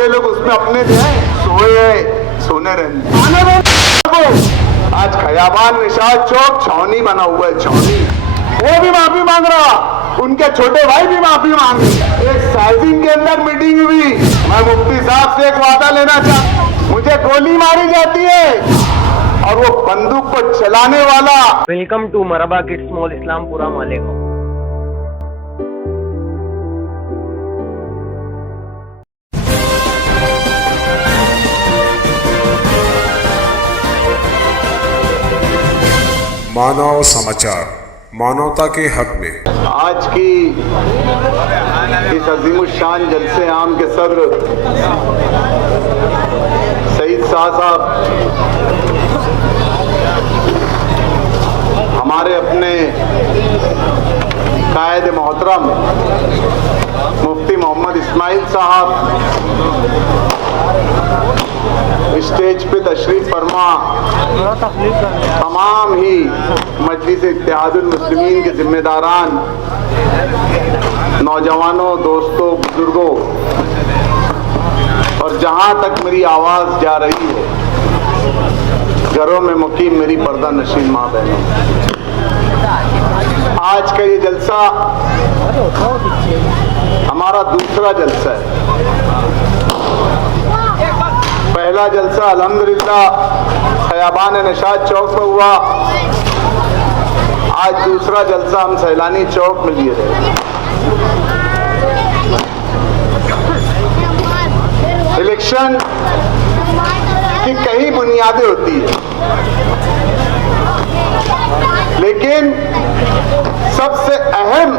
आधे लोग उसमें अपने जो है सोए सोने रहने। आज खयाबान निशाद चौक छावनी बना हुआ है, छावनी, वो भी माफी मांग रहा, उनके छोटे भाई भी माफी मांग रहे। एक साइजिंग के अंदर मीटिंग हुई, मैं मुफ्ती साहब से एक वादा लेना चाहता, मुझे गोली मारी जाती है और वो बंदूक को चलाने वाला। Welcome to Marhaba kids mall Islampura Malegaon. Manav Samachar, मानवता के हक में। आज की इस अजीमुशान जलसे आम के सदर सईद शाह साहब, हमारे अपने कायद मोहतरम मुफ्ती मोहम्मद इस्माइल साहब स्टेज पे तशरीफ फरमा, तमाम ही मजलिस इत्तेहादुल मुस्लिमीन के जिम्मेदारान, नौजवानों, दोस्तों, बुजुर्गों और जहां तक मेरी आवाज जा रही है, घरों में मुकीम मेरी पर्दा नशीन माँ बहनों, आज का ये जलसा हमारा दूसरा जलसा है। पहला जलसा अल्हम्दुलिल्लाह खयाबान निशाद चौक पर हुआ, आज दूसरा जलसा हम सैलानी चौक में लिए रहे। इलेक्शन की कई बुनियादें होती है, लेकिन सबसे अहम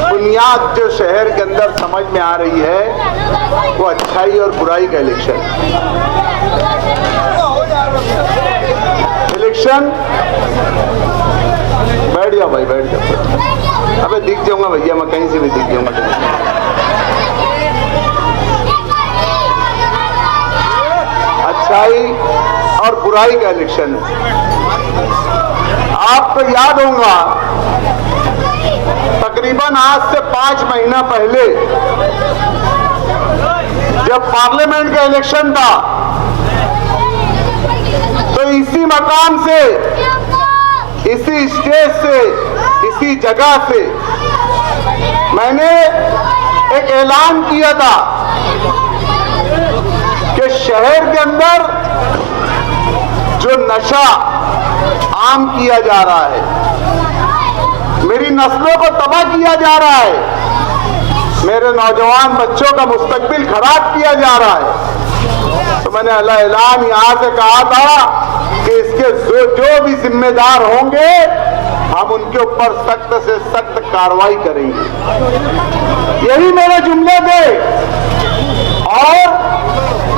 बुनियाद जो शहर के अंदर समझ में आ रही है वो अच्छाई और बुराई का इलेक्शन। इलेक्शन, बैठ जाओ भाई, बैठ जाओ। अबे दिख जाऊंगा भैया, मैं कहीं से भी दिख जाऊंगा। अच्छाई और बुराई का इलेक्शन है। आपको याद होगा तकरीबन आज से 5 महीना पहले जब पार्लियामेंट का इलेक्शन था, तो इसी मकाम से, इसी स्टेज से, इसी जगह से मैंने एक ऐलान किया था कि शहर के अंदर जो नशा आम किया जा रहा है, मेरी नस्लों को तबाह किया जा रहा है, मेरे नौजवान बच्चों का मुस्तकबिल खराब किया जा रहा है, तो मैंने ऐलान यहां से कहा था कि इसके जो भी जिम्मेदार होंगे हम उनके ऊपर सख्त से सख्त कार्रवाई करेंगे। यही मेरे जुमले थे। और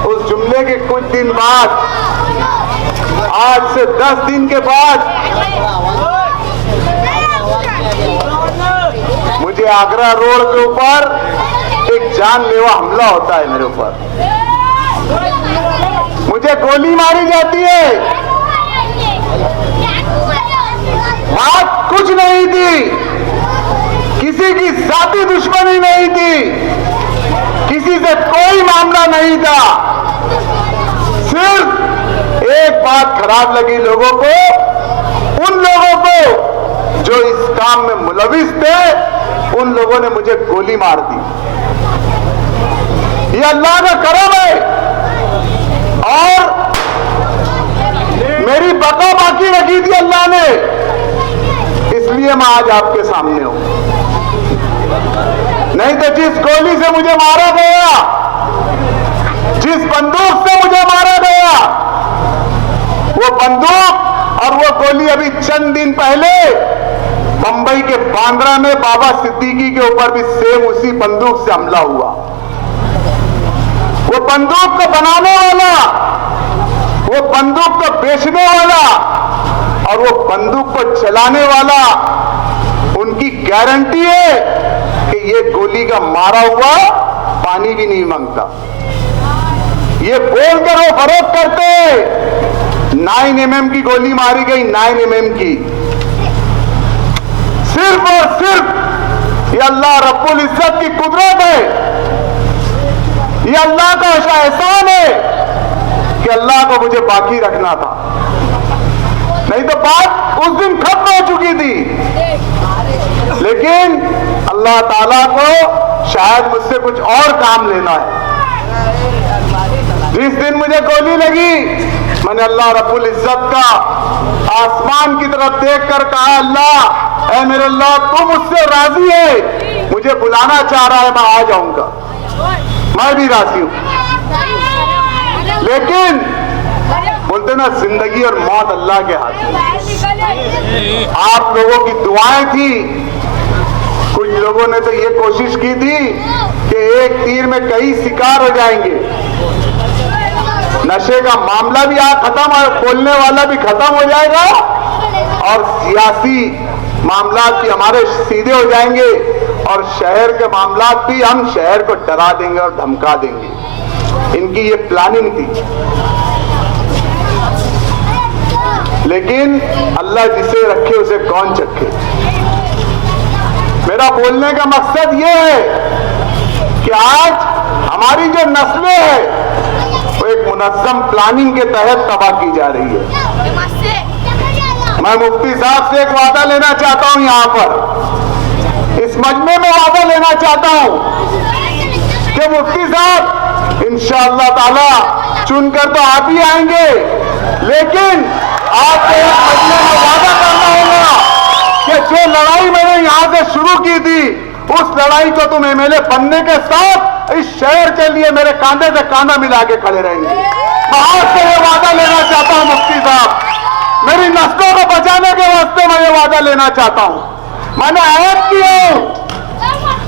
उस जुमले के कुछ दिन बाद, आज से 10 दिन के बाद, मुझे आगरा रोड के ऊपर एक जानलेवा हमला होता है मेरे ऊपर, मुझे गोली मारी जाती है। बात कुछ नहीं थी, किसी की जाती दुश्मनी नहीं थी, किसी से कोई मामला नहीं था, सिर्फ एक बात खराब लगी लोगों को, उन लोगों को जो इस काम में मुलविस थे, उन लोगों ने मुझे गोली मार दी। ये अल्लाह का करम है और मेरी बका बाकी रखी थी अल्लाह ने, इसलिए मैं आज आपके सामने हूं। नहीं तो जिस गोली से मुझे मारा गया, जिस बंदूक से मुझे मारा गया, वो बंदूक और वो गोली अभी चंद दिन पहले बंबई के बांद्रा में बाबा सिद्दीकी के ऊपर भी सेम उसी बंदूक से हमला हुआ। वो बंदूक को बनाने वाला, वो बंदूक को बेचने वाला और वो बंदूक को चलाने वाला, उनकी गारंटी है कि ये गोली का मारा हुआ पानी भी नहीं मांगता। ये बोलकर वो फरोख्त करते 9 mm की गोली मारी गई, 9 mm की। सिर्फ और सिर्फ ये अल्लाह रब्बुल इज्जत की कुदरत है, ये अल्लाह का एहसान है कि अल्लाह को मुझे बाकी रखना था, नहीं तो बात उस दिन खत्म हो चुकी थी। लेकिन अल्लाह ताला को शायद मुझसे कुछ और काम लेना है। जिस दिन मुझे गोली लगी, मैंने अल्लाह रब्बुल इज्जत का आसमान की तरफ देखकर कहा, अल्लाह, ऐ मेरे अल्लाह, तू मुझसे राजी है, मुझे बुलाना चाह रहा है, मैं आ जाऊंगा, मैं भी राजी हूं। लेकिन बोलते ना, जिंदगी और मौत अल्लाह के हाथ में। आप लोगों की दुआएं थी, कुछ लोगों ने तो ये कोशिश की थी कि एक तीर में कई शिकार हो जाएंगे। नशे का मामला भी खत्म और बोलने वाला भी खत्म हो जाएगा और सियासी मामला भी हमारे सीधे हो जाएंगे और शहर के मामला भी हम शहर को डरा देंगे और धमका देंगे। इनकी ये प्लानिंग थी। लेकिन अल्लाह जिसे रखे उसे कौन चखे। मेरा बोलने का मकसद ये है कि आज हमारी जो नस्लें हैं वो एक मुनज़्ज़म प्लानिंग के तहत तबाह की जा रही है। मैं मुफ्ती साहब से एक वादा लेना चाहता हूं, यहां पर इस मजमे में वादा लेना चाहता हूं कि मुफ्ती साहब इंशाअल्लाह ताला चुनकर तो आप ही आएंगे, लेकिन आपको एक मजमे में वादा करना होगा कि जो लड़ाई मैंने यहां से शुरू की थी, उस लड़ाई को तुम एमएलए बनने के साथ इस शहर के लिए मेरे कांधे से कांधा मिला के खड़े रहेंगे। मैं आपसे ये वादा लेना चाहता हूं मुफ्ती साहब, मेरी नस्लों को बचाने के वास्ते मैं ये वादा लेना चाहता हूं। मैंने अहद किया हूं,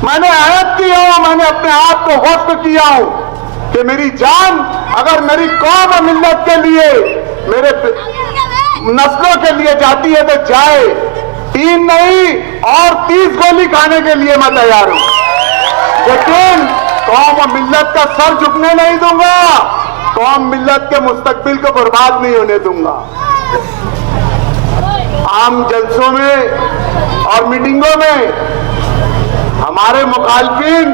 मैंने अपने आप को वक्त किया हूं कि मेरी जान अगर मेरी कौम और मिल्लत के लिए, मेरे नस्लों के लिए जाती है तो जाए, 3 नहीं और 30 गोली खाने के लिए मैं तैयार हूं, लेकिन कौम और मिल्लत का सर झुकने नहीं दूंगा, कौम मिल्लत के मुस्तकबिल को बर्बाद नहीं होने दूंगा। आम जलसों में और मीटिंगों में हमारे मुखालफिन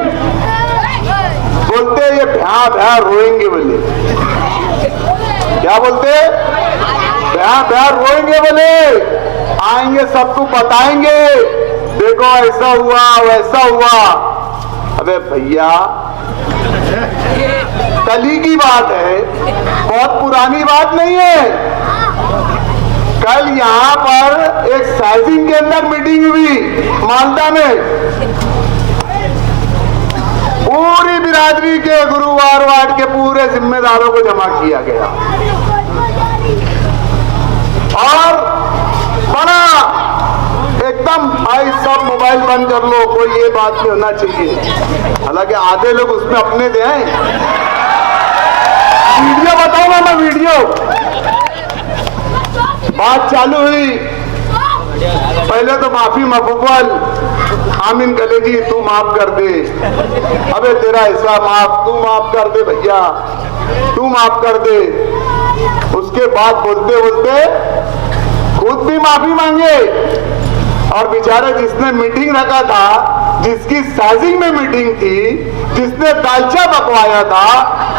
बोलते ये भ्या भ्या रोएंगे, बोले क्या बोलते, भ्या भ्या रोएंगे, बोले आएंगे सबको बताएंगे, देखो ऐसा हुआ वैसा हुआ। अबे भैया, कल ही की बात है, बहुत पुरानी बात नहीं है। कल यहां पर एक साइजिंग के अंदर मीटिंग हुई मालदा में, पूरी बिरादरी के गुरुवार वार्ड के पूरे जिम्मेदारों को जमा किया गया और बड़ा एकदम, भाई सब मोबाइल बंद कर लो, कोई ये बात नहीं होना चाहिए। हालांकि आधे लोग उसमें अपने दे हैं। वीडियो बताऊंगा मैं, वीडियो बात चालू हुई, पहले तो माफी मकबूल, आमीन कलेजी तू माफ कर दे, अबे तेरा हिस्सा माफ, तू माफ कर दे भैया, तू माफ कर दे। उसके बाद बोलते बोलते खुद भी माफी मांगे और बेचारे जिसने मीटिंग रखा था, जिसकी साजिंग में मीटिंग थी, जिसने दालचा पकवाया था,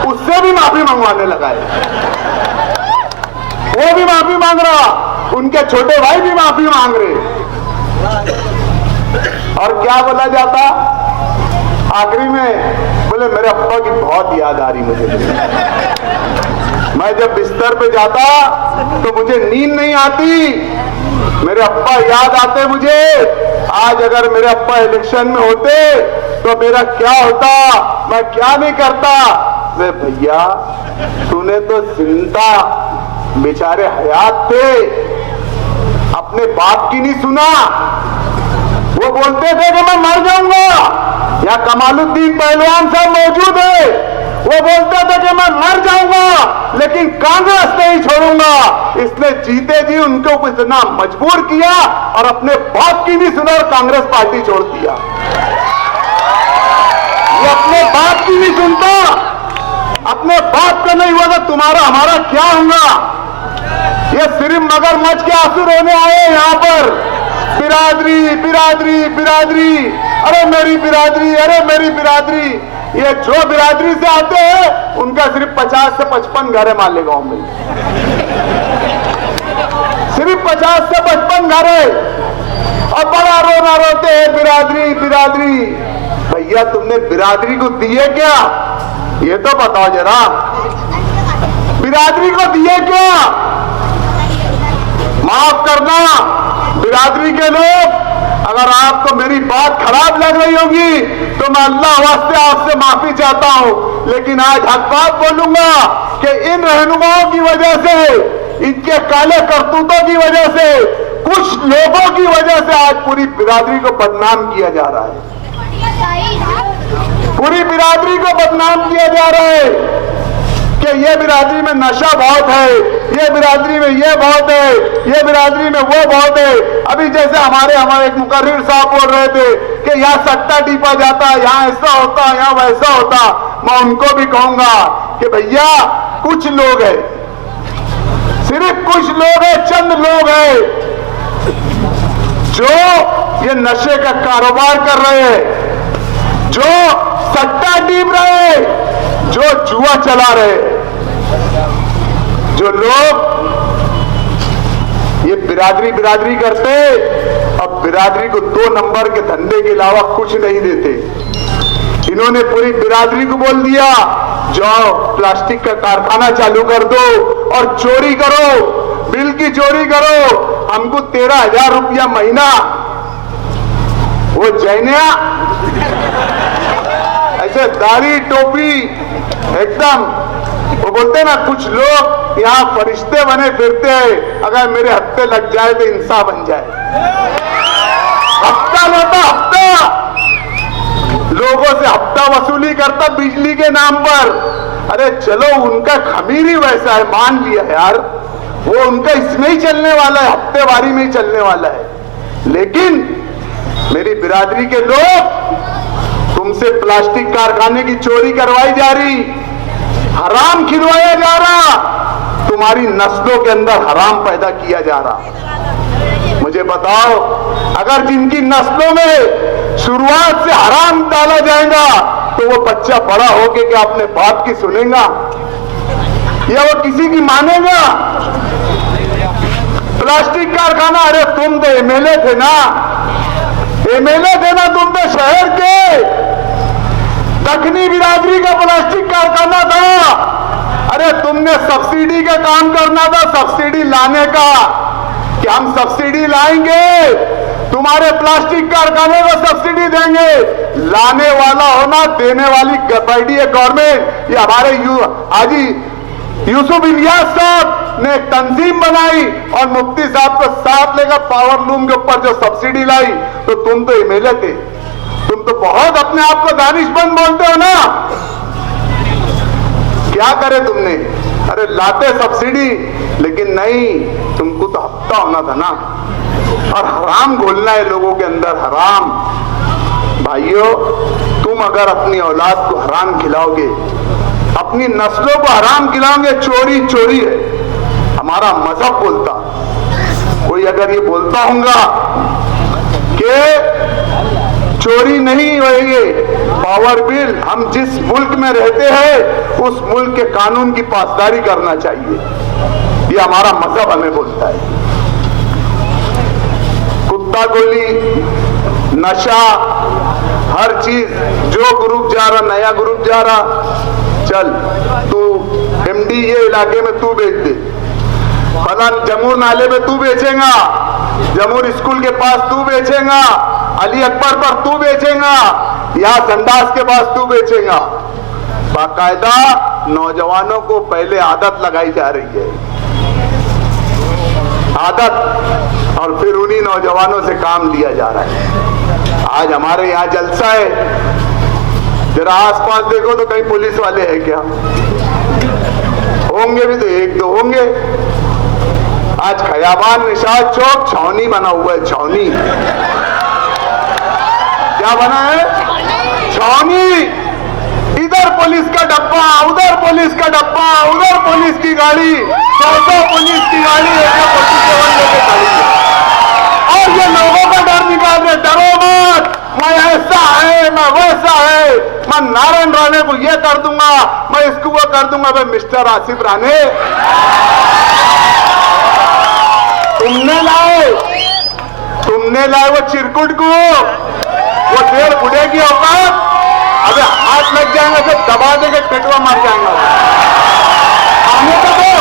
उससे भी माफी मंगवाने लगा है। वो भी माफी मांग रहा, उनके छोटे भाई भी माफी मांग रहे। और क्या बोला जाता आखिरी में, बोले मेरे अब्बा की बहुत याद आ रही मुझे। मैं जब बिस्तर पे जाता तो मुझे नींद नहीं आती, मेरे अब्बा याद आते मुझे। आज अगर मेरे अब्बा इलेक्शन में होते तो मेरा क्या होता, मैं क्या नहीं करता। वे भैया, तूने तो जिंदा, बेचारे हयात थे, अपने बाप की नहीं सुना। वो बोलते थे कि मैं मर जाऊंगा। यहाँ कमालुद्दीन पहलवान साहब मौजूद है, वो बोलते थे कि मैं मर जाऊंगा लेकिन कांग्रेस नहीं छोड़ूंगा। इसने जीते जी उनको इतना मजबूर किया और अपने बाप की नहीं सुना और कांग्रेस पार्टी छोड़ दिया। ये अपने बाप की नहीं सुनता, अपने बाप का नहीं हुआ तो तुम्हारा हमारा क्या होगा। ये सिर्फ मगरमच्छ के आंसू रोने आए यहाँ पर। बिरादरी बिरादरी बिरादरी, अरे मेरी बिरादरी, ये जो बिरादरी से आते हैं उनका सिर्फ 50 से 55 घर है मालेगांव में, सिर्फ 50 से 55 घर है। और बड़ा रोना रोते हैं बिरादरी। भैया तुमने बिरादरी को दिए क्या, ये तो बताओ जरा, बिरादरी को दिए क्या? माफ करना बिरादरी के लोग, अगर आपको मेरी बात खराब लग रही होगी तो मैं अल्लाह वास्ते आपसे माफी चाहता हूं, लेकिन आज हक बात बोलूंगा कि इन रहनुमाओं की वजह से, इनके काले करतूतों की वजह से, कुछ लोगों की वजह से आज पूरी बिरादरी को बदनाम किया जा रहा है, पूरी बिरादरी को बदनाम किया जा रहा है कि ये बिरादरी में नशा बहुत है, ये बिरादरी में ये बहुत है, ये बिरादरी में वो बहुत है। अभी जैसे हमारे एक मुकर्रिर साहब बोल रहे थे कि यहाँ सट्टा टीपा जाता, यहाँ ऐसा होता, यहाँ वैसा होता। मैं उनको भी कहूंगा कि भैया कुछ लोग हैं, सिर्फ कुछ लोग हैं, चंद लोग हैं जो ये नशे का कारोबार कर रहे हैं, जो सट्टा टीप रहे हैं, जो जुआ चला रहे हैं। जो लोग ये बिरादरी करते अब बिरादरी को 2 नंबर के धंधे के अलावा कुछ नहीं देते। इन्होंने पूरी बिरादरी को बोल दिया जाओ प्लास्टिक का कारखाना चालू कर दो और चोरी करो, बिल की चोरी करो, हमको 13,000 रुपया महीना। वो जैनिया ऐसे दाढ़ी टोपी एकदम, वो बोलते ना कुछ लोग यहाँ फरिश्ते बने फिरते हैं, अगर मेरे हफ्ते लग जाए तो इंसान बन जाए। हफ्ता लेता हफ्ता, लोगों से हफ्ता वसूली करता बिजली के नाम पर। अरे चलो उनका खमीर ही वैसा है, मान लिया यार, वो उनका इसमें ही चलने वाला है, हफ्तेवारी में ही चलने वाला है। लेकिन मेरी बिरादरी के लोग, तुमसे प्लास्टिक कारखाने की चोरी करवाई जा रही, हराम खिलवाया जा रहा, तुम्हारी नस्लों के अंदर हराम पैदा किया जा रहा। मुझे बताओ, अगर जिनकी नस्लों में शुरुआत से हराम डाला जाएगा तो वो बच्चा बड़ा होके क्या अपने बाप की सुनेगा या वो किसी की मानेगा? प्लास्टिक कारखाना, अरे तुम तो एमएलए थे ना, तुम तो शहर के दखनी बिरादरी का प्लास्टिक कारखाना था। अरे तुमने सब्सिडी का काम करना था, सब्सिडी लाने का, कि हम सब्सिडी लाएंगे, तुम्हारे प्लास्टिक कारखाने को सब्सिडी देंगे। लाने वाला होना, देने वाली गवर्नमेंट है गवर्नमेंट। ये हमारे हाजी यूसुफ इलियास साहब ने एक तंजीम बनाई और मुफ्ती साहब को साथ लेकर पावर लूम के ऊपर जो सब्सिडी लाई। तो तुम तो एमएलए थे, तुम तो बहुत अपने आप को दानिशमंद बोलते हो ना, क्या करे तुमने? अरे लाते सब्सिडी, लेकिन नहीं, तुमको तो हफ्ता होना था ना, और हराम घोलना है लोगों के अंदर, हराम। भाइयों, तुम अगर अपनी औलाद को हराम खिलाओगे, अपनी नस्लों को हराम खिलाओगे, चोरी है, हमारा मजहब बोलता। कोई अगर ये बोलता होगा कि चोरी नहीं होगी, पावर बिल, हम जिस मुल्क में रहते हैं उस मुल्क के कानून की पासदारी करना चाहिए, ये हमारा मजहब हमें बोलता है। कुत्ता गोली, नशा, हर चीज, जो ग्रुप जा रहा, नया ग्रुप जा रहा, चल तू एमडी ये इलाके में तू बेच दे, फलान जमूर नाले में तू बेचेगा, जमूर स्कूल के पास तू बेचेगा, अली अकबर पर तू बेचेगा, या संडास के पास तू बेचेगा। बाकायदा नौजवानों को पहले आदत लगाई जा रही है, आदत, और फिर उन्हीं नौजवानों से काम लिया जा रहा है। आज हमारे यहाँ जलसा है, जरा आसपास देखो तो कहीं पुलिस वाले हैं क्या? होंगे भी तो 1-2 होंगे। आज खयाबान निशाद चौक छावनी बना हुआ है, छावनी। क्या बना है? छावनी। इधर पुलिस का डब्बा, उधर पुलिस का डब्बा, उधर पुलिस की गाड़ी, 100 पुलिस की गाड़ी AK-47 लेके खड़ी है। और ये लोगों का डर निकाल रहे, डरो मत, मैं ऐसा है, मैं वैसा है, मैं नारायण राणे को ये कर दूंगा, मैं इसको वो कर दूंगा। भाई मिस्टर आसिफ राणे, तुमने लाए वो चिरकुट को, वो 1.5 बुढ़े की औकात। अबे हाथ लग जाएंगे तो दबा देके पेटवा मार जाएंगा। आने तो दो,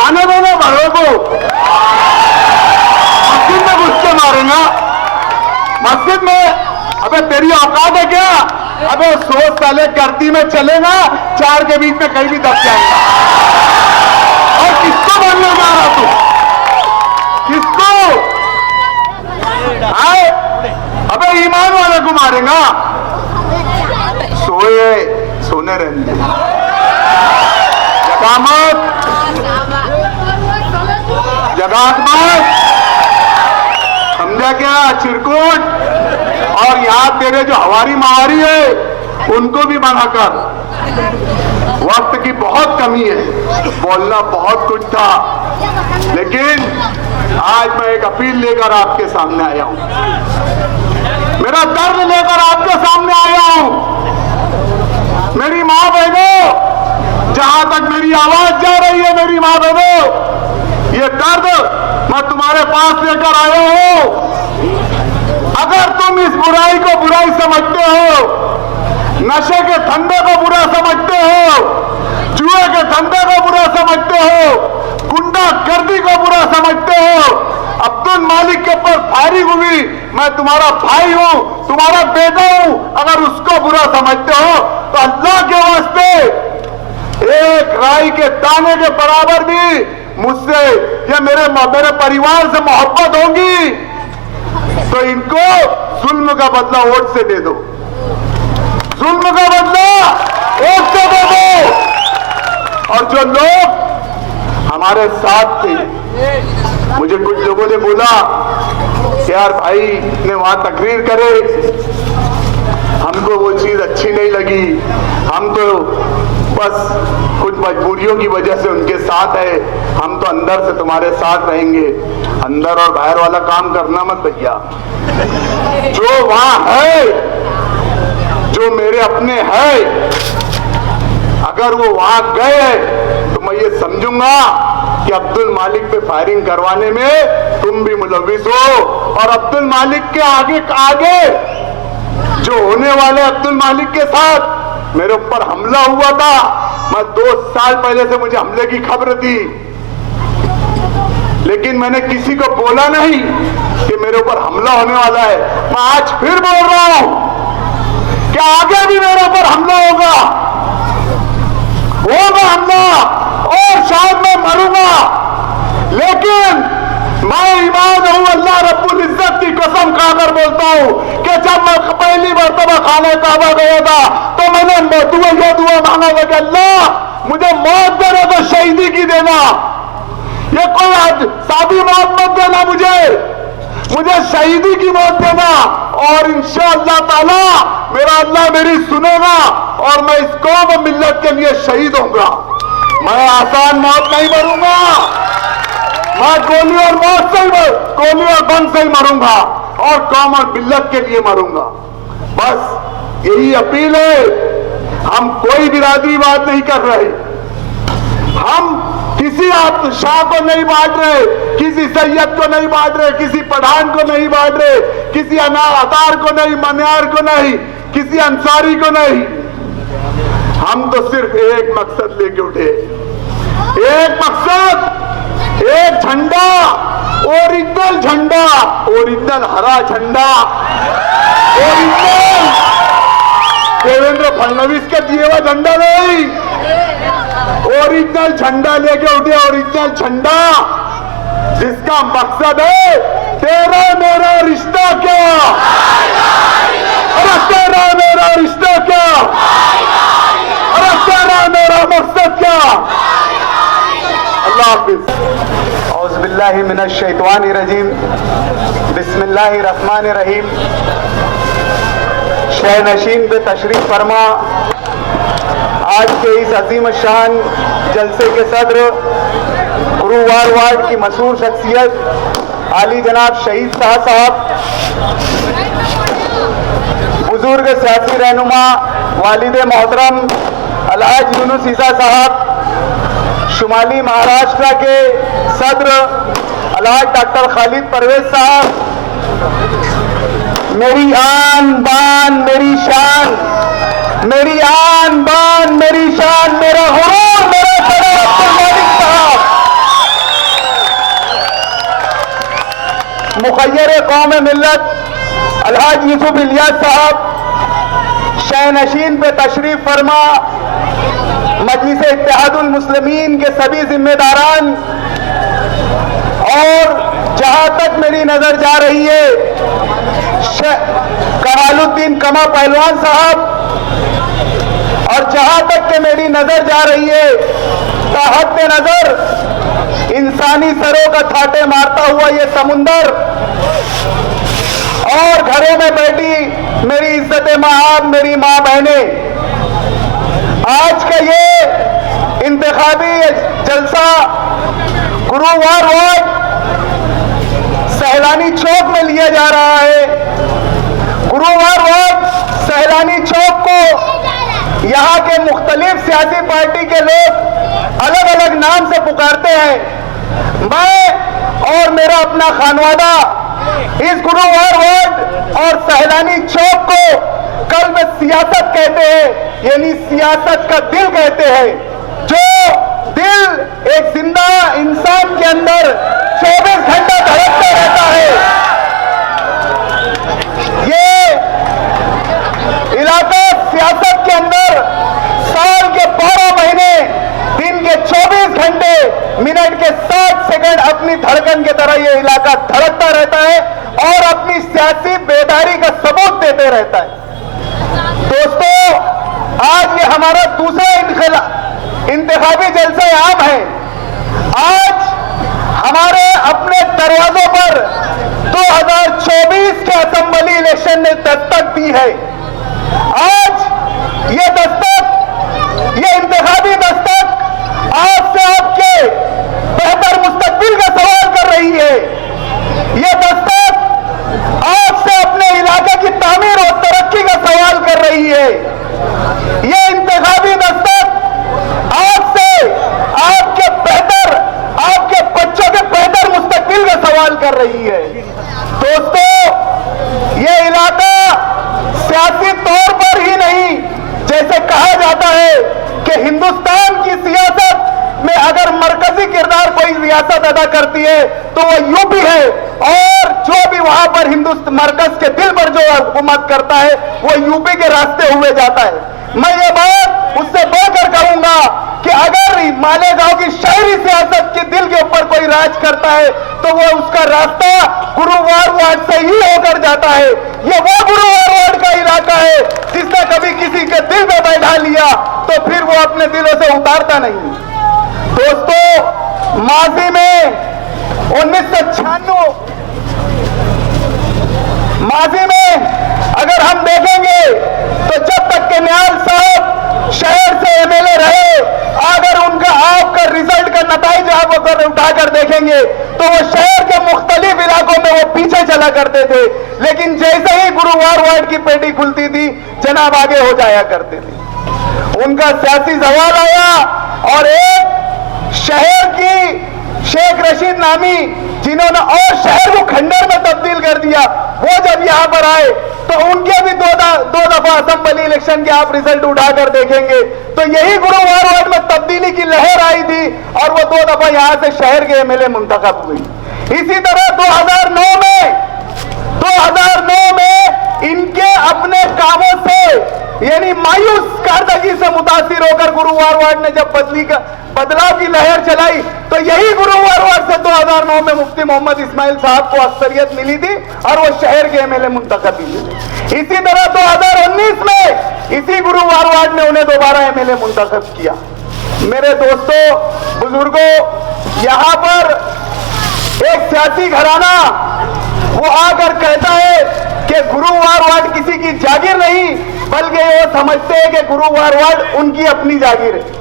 आने दो ना बड़ों को। मस्जिद में घुस के मारेगा, मस्जिद में। अबे तेरी औकात है क्या? अबे 100 साले गर्दी में चलेगा, 4 के बीच में कहीं भी दब जाएगा। और किसको बनने जा रहा तू? किसको? आए? अबे ईमान वाले को मारेगा। सोने रहने जगात मत, समझा क्या चिरकुट? और यहां तेरे जो हवारी मावारी है उनको भी मना कर। वक्त की बहुत कमी है, बोलना बहुत कुछ था, लेकिन आज मैं एक अपील लेकर आपके सामने आया हूं, मेरा दर्द लेकर आपके सामने आया हूं। मेरी मां बहनों, जहां तक मेरी आवाज जा रही है, मेरी मां बहनों, ये दर्द मैं तुम्हारे पास लेकर आया हूं। अगर तुम इस बुराई को बुराई समझते हो, नशे के धंधे को बुरा समझते हो, जुए के धंधे को बुरा समझते हो, गुंडागर्दी को बुरा समझते हो, अब्दुल मालिक के ऊपर फायरिंग हुई, मैं तुम्हारा भाई हूं, तुम्हारा बेटा हूं, अगर उसको बुरा समझते हो तो अल्लाह के वास्ते एक राई के दाने के बराबर भी मुझसे या मेरे परिवार से मोहब्बत होगी तो इनको जुल्म का बदला वोट से दे दो, जुल्म का बदला वोट से दे दो। और जो लोग हमारे साथ थे, मुझे कुछ लोगों ने बोला कि यार भाई ने वहां तकरीर करे, हमको वो चीज अच्छी नहीं लगी, हम तो बस कुछ मजबूरियों की वजह से उनके साथ है, हम तो अंदर से तुम्हारे साथ रहेंगे। अंदर और बाहर वाला काम करना मत भैया, जो वहां है, जो मेरे अपने है, अगर वो वहां गए तो मैं ये समझूंगा कि अब्दुल मालिक पे फायरिंग करवाने में तुम भी मुलविस हो। और अब्दुल मालिक के आगे जो होने वाले अब्दुल मालिक के साथ मेरे ऊपर हमला हुआ था, मैं 2 साल पहले से मुझे हमले की खबर थी, लेकिन मैंने किसी को बोला नहीं कि मेरे ऊपर हमला होने वाला है। मैं आज फिर बोल रहा हूं कि आगे भी मेरे ऊपर हमला होगा हमला, और शायद मैं मरूंगा, लेकिन मैं ईमान हूं, अल्लाह रब्बुल इज्जत की कसम खाकर बोलता हूं कि जब मैं पहली मर्तबा खाने काबा गया था तो मैंने दुआ मांगा था कि अल्लाह मुझे मौत देना तो शहीदी की देना, ये कोई सादी मौत मत देना, मुझे शहीदी की मौत देना। और इंशाअल्लाह ताला मेरा अल्लाह मेरी सुनेगा और मैं इस कौम और मिल्लत के लिए शहीद होऊंगा। मैं आसान मौत नहीं मरूंगा, मैं गोली और बम से ही मरूंगा और कौम और मिल्लत के लिए मरूंगा। बस यही अपील है। हम कोई बिरादरीवाद नहीं कर रहे, हम किसी शाह को नहीं बांट रहे, किसी सैयद को नहीं बांट रहे, किसी पठान को नहीं बांट रहे, किसी अतार को नहीं, मनियार को नहीं, किसी अंसारी को नहीं। हम तो सिर्फ एक मकसद लेके उठे, एक मकसद, एक झंडा, ओरिजिनल झंडा, ओरिजिनल हरा झंडा, ओरिजिनल देवेंद्र फडणवीस के दिए हुआ झंडा नहीं, ओरिजिनल झंडा लेके उठे, ओरिजिनल झंडा जिसका मकसद है तेरा मेरा रिश्ता क्या, अरे तेरा मेरा रिश्ता क्या, अरे तेरा मेरा मकसद क्या। अल्लाह हाफिज। औज़ बिल्लाहि मिनश शैतानिर रजीम, बिस्मिल्लाहिर रहमानिर रहीम। शह नशीन पे तशरीफ फरमा आज के इस अजीम शान जलसे के सदर गुरुवार की मशहूर शख्सियत आली जनाब शहीद शाह साहब बुजुर्ग सियासी रहनुमा वालिद मोहतरम अलहाज यूनुस ईसा साहब, शुमाली महाराष्ट्र के सदर अलहाज डॉक्टर खालिद परवेज साहब, मेरी आन बान मेरी शान, मेरी आन बान मेरी शान, मेरा गुरूर मेरा सदर अब्दुल मालिक साहब, मुखय्यर कौम मिल्लत अलहाज यूसुफ इलियास साहब, शहनशीन पे तशरीफ फरमा मजलिस इत्तेहादुल मुस्लिमीन के सभी जिम्मेदारान, और जहां तक मेरी नजर जा रही है कमालुद्दीन कमा पहलवान साहब, और जहां तक के मेरी नजर जा रही है ताहत नजर इंसानी सरों का ठाटे मारता हुआ ये समुंदर, और घरों में बैठी मेरी इज्जत माँ, मेरी माँ बहनें, आज का ये इंतखाबी जलसा गुरुवार वार्ड सहलानी चौक में लिया जा रहा है। गुरुवार वार्ड सहलानी चौक को यहाँ के मुख्तलिफ सियासी पार्टी के लोग अलग अलग नाम से पुकारते हैं। मैं और मेरा अपना खानवादा इस गुरुवार वार्ड और सहलानी चौक को कल में सियासत कहते हैं, यानी सियासत का दिल कहते हैं। जो दिल एक जिंदा इंसान के अंदर 24 घंटे धड़कता रहता है। ये इलाका सियासत के अंदर साल के 12 महीने, दिन के 24 घंटे, मिनट के 60 सेकंड अपनी धड़कन की तरह ये इलाका धड़कता रहता है और अपनी सियासी बेदारी का सबूत देते रहता है। दोस्तों, आज ये हमारा दूसरा इंतखाबी जलसा आम है। आज हमारे अपने दरवाजों पर 2024 के असेंबली इलेक्शन ने दस्तक दी है। आज ये दस्तक, ये इंतखाबी दस्तक आपसे आपके बेहतर मुस्तकबिल का सवाल कर रही है। ये दस्तक आपसे अपने इलाके की तामीर और तरक्की का सवाल कर रही है। ये इंतखाबी दस्तक आपसे आपके बेहतर, आपके बच्चों के बेहतर मुस्तकबिल का सवाल कर रही है। दोस्तों, ये इलाका सियासी तौर पर ही नहीं, जैसे कहा जाता है कि हिंदुस्तान की सियासत में अगर मरकजी किरदार कोई रियासत अदा करती है तो वो यूपी है, और जो भी वहां पर हिंदुस्तान मरकज के दिल पर जो हुकूमत करता है वो यूपी के रास्ते हुए जाता है। मैं ये बात उससे बढ़कर कहूंगा कि अगर मालेगांव की शहरी सियासत के दिल के ऊपर कोई राज करता है तो वो उसका रास्ता गुरुवार वार्ड से ही होकर जाता है। ये वो गुरुवार वार्ड का इलाका है जिसने कभी किसी के दिल में बैठा लिया तो फिर वो अपने दिलों से उतारता नहीं। दोस्तों, माजी में 1996 माजी में अगर हम देखेंगे तो जब तक के न्याल साहब शहर से एमएलए रहे, अगर उनका आपका रिजल्ट का नतीज आप अगर उठाकर देखेंगे तो वो शहर के मुख्तलिफ इलाकों में वो पीछे चला करते थे, लेकिन जैसे ही गुरुवार वार्ड की पेटी खुलती थी जनाब आगे हो जाया करते थे। उनका सियासी सवाल आया और एक शहर की शेख रशीद नामी, जिन्होंने और शहर को खंडर में तब्दील कर दिया, वो जब यहां पर आए तो उनके भी दो दफा असेंबली इलेक्शन के आप रिजल्ट उठाकर देखेंगे तो यही गुरुवार वार्ड में तब्दीली की लहर आई थी और वो 2 दफा यहां से शहर के एमएलए मुंतखब हुई। इसी तरह 2009 में इनके अपने कामों से, यानी मायूस कारदगी से मुतासिर होकर गुरुवार वार्ड ने जब बदलाव की लहर चलाई तो यही गुरुवार वार्ड से 2009 में मुफ्ती मोहम्मद इस्माइल साहब को अक्सरियत मिली थी और वो शहर के एमएलए मुंतखब हुए। इसी तरह 2019 में इसी गुरुवार वार्ड ने उन्हें दोबारा एमएलए मुंतखब किया। मेरे दोस्तों, बुजुर्गों, यहां पर एक सियासी घराना वो आकर कहता है कि गुरुवार वार्ड किसी की जागीर नहीं, बल्कि वो समझते हैं कि गुरुवार वार्ड उनकी अपनी जागीर है।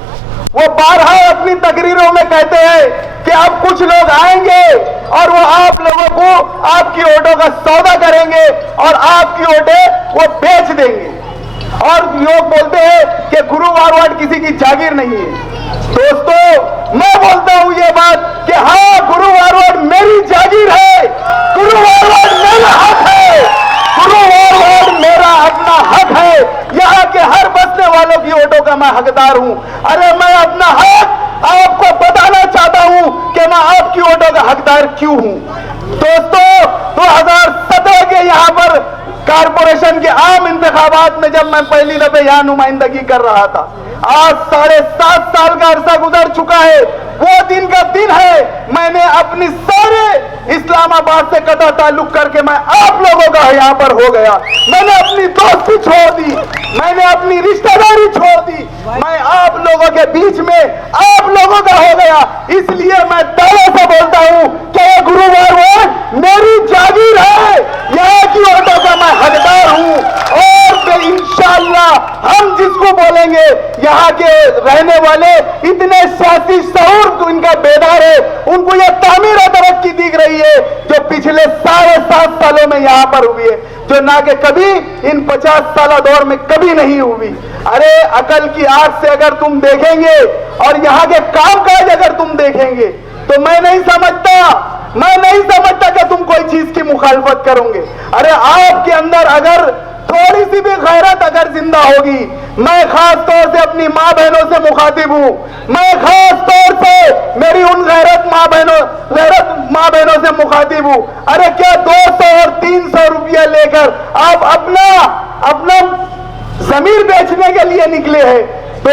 वो बारहा अपनी तकरीरों में कहते हैं कि अब कुछ लोग आएंगे और वो आप लोगों को आपकी वोटों का सौदा करेंगे और आपकी वोटें वो बेच देंगे। और लोग बोलते हैं कि गुरु मारवाड़ किसी की जागीर नहीं है। दोस्तों, मैं बोलता हूं ये बात कि हाँ, गुरु मारवाड़ मेरी जागीर है, गुरु मारवाड़ मेरा हक है, गुरु मारवाड़ मेरा अपना हक है। यहाँ के हर बसने वालों की वोटों का मैं हकदार हूं। अरे मैं अपना हक आपको बताना चाहता हूं कि मैं आपकी वोटों का हकदार क्यों हूं। दोस्तों, 2017 के यहाँ पर कारपोरेशन के आम इंतखाबात में जब मैं पहली दफे यहां नुमाइंदगी कर रहा था, आज 7.5 साल का अरसा गुजर चुका है। वो दिन का दिन है, मैंने अपनी सारे इस्लामाबाद से कटा ताल्लुक करके मैं आप लोगों का यहां पर हो गया। मैंने अपनी दोस्ती छोड़ दी, मैंने अपनी रिश्तेदारी छोड़ दी, मैं आप लोगों के बीच में आप लोगों का हो गया। इसलिए मैं दावे से बोलता हूं कि ये गुरु मारवाड़ मेरी जागीर है, यहाँ की वोटों का मैं हकदार हूं। और इंशाअल्लाह हम जिसको बोलेंगे, यहाँ के रहने वाले इतने सियासी शऊर इनका बेदार है, उनको यह तामीर तरक्की दिख रही है जो पिछले 7.5 सालों में यहाँ पर हुई है, जो ना कि कभी इन 50 साल दौर में कभी नहीं हुई। अरे अकल की आंख से अगर तुम देखेंगे और यहाँ के कामकाज अगर तुम देखेंगे तो मैं नहीं समझता कि तुम कोई चीज की मुखालफत करोगे। अरे आपके अंदर अगर थोड़ी सी भी गैरत अगर जिंदा होगी, मैं खास तौर से अपनी माँ बहनों से मुखातिब हूं, मैं खास तौर से मेरी उन गैरत माँ बहनों से मुखातिब हूं। अरे क्या 200 और 300 रुपया लेकर आप अपना जमीर बेचने के लिए निकले हैं? तो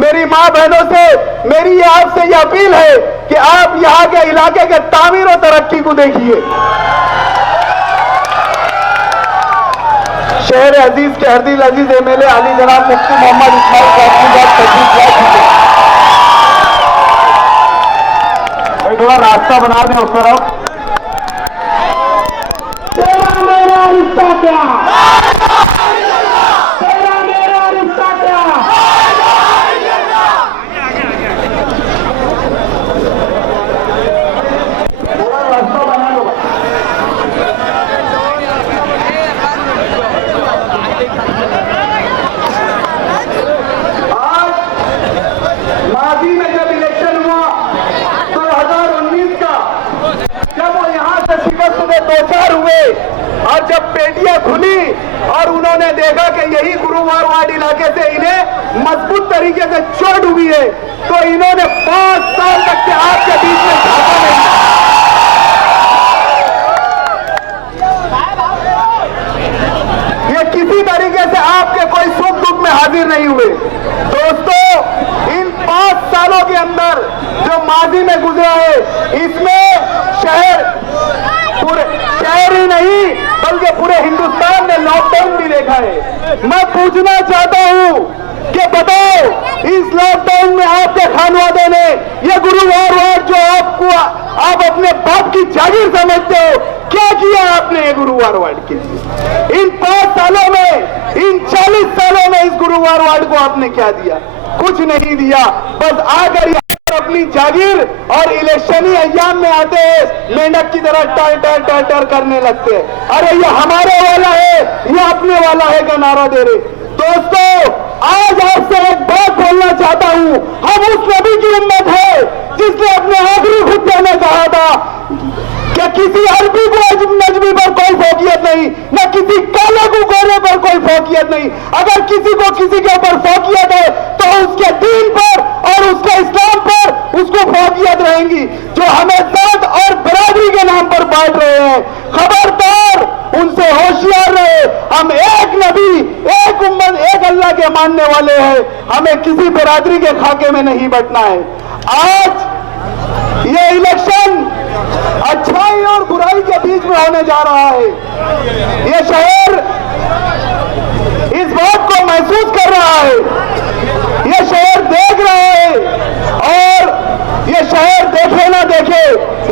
मेरी माँ बहनों से मेरी आपसे यह अपील है कि आप यहाँ के इलाके के तामीर और तरक्की को देखिए। शहर अजीज के हरदिल अजीज एमएलए अली जनाब मुफ्ती मोहम्मद इस्माइल भाई थोड़ा रास्ता बना दें उस तरफ। तेरा मेरा रिश्ता क्या, तेरा मेरा रिश्ता क्या। थोड़ा रास्ता बना लो। माजी में जब इलेक्शन हुआ 2019 का, जब वो यहां से शिकस्त में 2-4 हुए और जब पेटियां खुली और उन्होंने देखा कि यही गुरु मारवाड़ इलाके से इन्हें मजबूत तरीके से चोट हुई है, तो इन्होंने 5 साल तक के आपके बीच में झांका नहीं। ये किसी तरीके से आपके कोई सुख दुख में हाजिर नहीं हुए। दोस्तों, इन 5 सालों के अंदर जो माजी में गुजरा है, इसमें शहर ही नहीं बल्कि पूरे हिंदुस्तान ने लॉकडाउन भी देखा है। मैं पूछना चाहता हूं कि बताओ, इस लॉकडाउन में आपके खानवादे ने यह गुरु मारवाड़ जो आप अपने बाप की जागीर समझते हो, क्या किया आपने ये गुरु मारवाड़ के लिए? इन 5 सालों में, इन 40 सालों में इस गुरु मारवाड़ को आपने क्या दिया? कुछ नहीं दिया। बस आकर अपनी जागीर और इलेक्शनी अय्याम में आते हैं, मेंढक की तरह टर करने लगते हैं। अरे ये हमारे वाला है, ये अपने वाला है का नारा दे रहे। दोस्तों, आज आपसे एक बात बोलना चाहता हूं, हम उस नबी की उम्मत है जिसने अपने आखिरी खुतबे में कहा था कि किसी अरबी को नजमी पर कोई फोकियत नहीं, न किसी काले को गोरे पर कोई फोकियत नहीं। अगर किसी को किसी के ऊपर फोकियत है तो उसके दीन पर और उसके इस्लाम पर उसको फोकियत रहेंगी। जो हमें जात और बरादरी के नाम पर बांट रहे हैं, खबरदार, उनसे होशियार रहे। हम एक नबी, एक उम्मत, एक अल्लाह के मानने वाले हैं। हमें किसी बरादरी के खाके में नहीं बंटना है। आज ये इलेक्शन अच्छाई और बुराई के बीच में होने जा रहा है। ये शहर इस बात को महसूस कर रहा है, ये शहर देख रहा है, और ये शहर देखे ना देखे,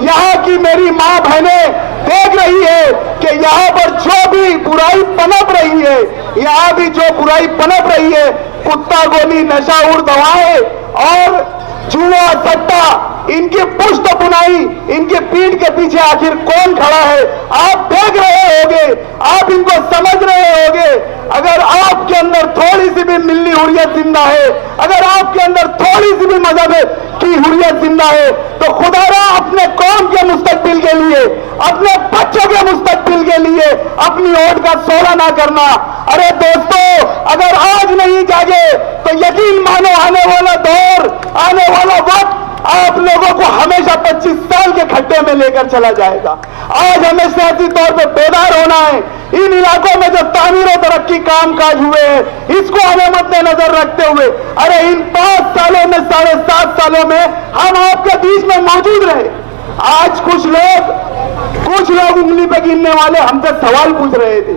यहाँ की मेरी माँ बहनें देख रही है कि यहाँ पर जो भी बुराई पनप रही है, यहाँ भी जो बुराई पनप रही है, कुत्ता गोली, नशाउर दवाएं और जुआ सट्टा, इनकी पुष्ट बुनाई, इनके पीठ के पीछे आखिर कौन खड़ा है आप देख रहे होगे, आप इनको समझ रहे होगे। अगर आपके अंदर थोड़ी सी भी मिल्ली हुर्रियत जिंदा है, अगर आपके अंदर थोड़ी सी भी मजहब की हुर्रियत जिंदा है, तो खुदारा अपने कौम के मुस्तकबिल के लिए, अपने बच्चों के मुस्तकबिल के लिए अपनी वोट का सौदा ना करना। अरे दोस्तों, अगर आज नहीं जागे तो यकीन मानो आने वाला दौर, आने वाला वक्त आप लोगों को हमेशा 25 साल के खड्डे में लेकर चला जाएगा। आज हमें सियासी तौर पे बेदार होना है। इन इलाकों में जो तामीर और तरक्की कामकाज हुए हैं, इसको हमें मद्देनजर रखते हुए, अरे इन 5 सालों में, 7.5 सालों में हम आपके बीच में मौजूद रहे। आज कुछ लोग उंगली पे गिनने वाले हमसे सवाल पूछ रहे थे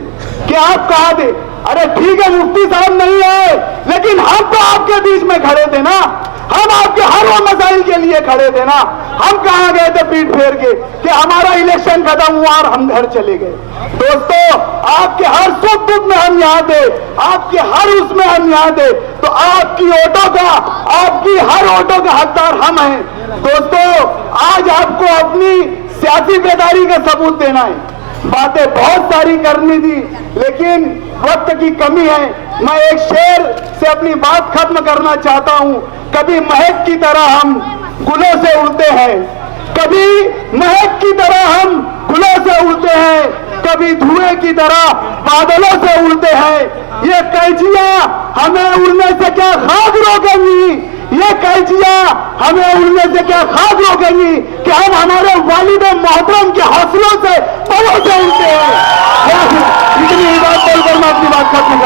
कि आप कहां थे। अरे ठीक है, मुफ्ती साहब नहीं आए, लेकिन हम तो आपके बीच में खड़े थे ना, हम आपके हर वो मसाइल के लिए खड़े थे ना। हम कहां गए थे पीठ फेर के कि हमारा इलेक्शन खत्म हुआ और हम घर चले गए। दोस्तों, आपके हर सुख दुख में हम यहाँ थे, आपके हर उसमें हम यहाँ थे, तो आपकी वोटों का, आपकी हर वोटों का हकदार हम हैं। दोस्तों, आज आपको अपनी सियासी बेदारी का सबूत देना है। बातें बहुत सारी करनी थी, लेकिन वक्त की कमी है। मैं एक शेर से अपनी बात खत्म करना चाहता हूं। कभी महक की तरह हम गुलों से उड़ते हैं, कभी महक की तरह हम गुलों से उड़ते हैं, कभी धुएं की तरह बादलों से उड़ते हैं। ये कैंचियां हमें उड़ने से क्या खाक रोकेंगी, ये कैंचियां हमें उड़ने से क्या खाक रोकेंगी कि हम हमारे वालिद मोहतरम के हौसलों से पलों से उड़ते हैं। इतनी बात बोलकर मैं अपनी बात खत्म